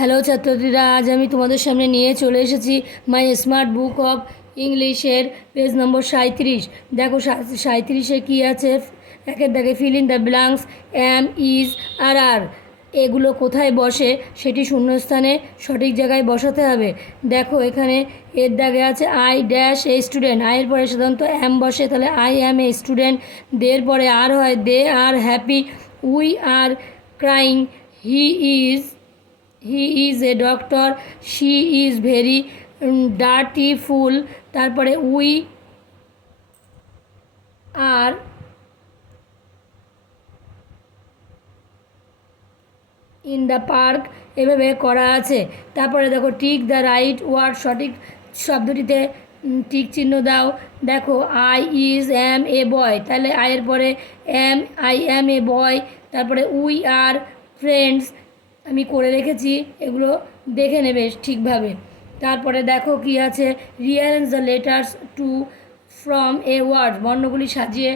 Hello ছাত্রছাত্রীরা, আজ আমি তোমাদের সামনে নিয়ে চলে এসেছি মাই স্মার্ট বুক অফ ইংলিশের পেজ নম্বর 37। দেখো 37-এ কী আছে। একের দাগে fill in the blanks, am, is, are এগুলো কোথায় বসে সেটি শূন্যস্থানে সঠিক জায়গায় বসাতে হবে। দেখো এখানে এর দাগে আছে আই ড্যাশ এ স্টুডেন্ট। আয়ের পরে সাধারণত এম বসে, তাহলে আই অ্যাম এ স্টুডেন্ট। দের পরে আর হয়, they are happy, we are crying, he is a doctor, she is very dutiful. তারপরে we are in the park, এভাবে করা আছে। তারপরে দেখো টিক দ্য রাইট ওয়ার্ড, সঠিক শব্দটিতে টিক চিহ্ন দাও। দেখো আই ইজ অ্যাম এ বয়, তাহলে আয়ের পরে আই অ্যাম এ বয়। তারপরে উই আর ফ্রেন্ডস, আমি করে রেখেছি, এগুলো দেখে নেবে ঠিকভাবে। তারপরে দেখো কি আছে, rearrange the letters to form a word, বর্ণগুলি সাজিয়ে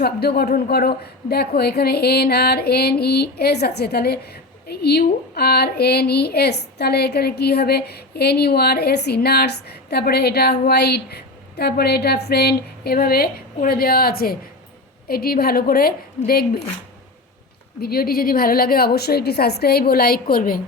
শব্দ গঠন করো। দেখো এখানে N R N E S আছে, তাহলে U R N E S, তাহলে এখানে কী হবে, N U R S E, nurse. তারপরে এটা হোয়াইট, তারপরে এটা ফ্রেন্ড, এভাবে করে দেওয়া আছে। এটি ভালো করে দেখবে। ভিডিওটি যদি ভালো লাগে অবশ্যই একটি সাবস্ক্রাইব ও লাইক করবেন।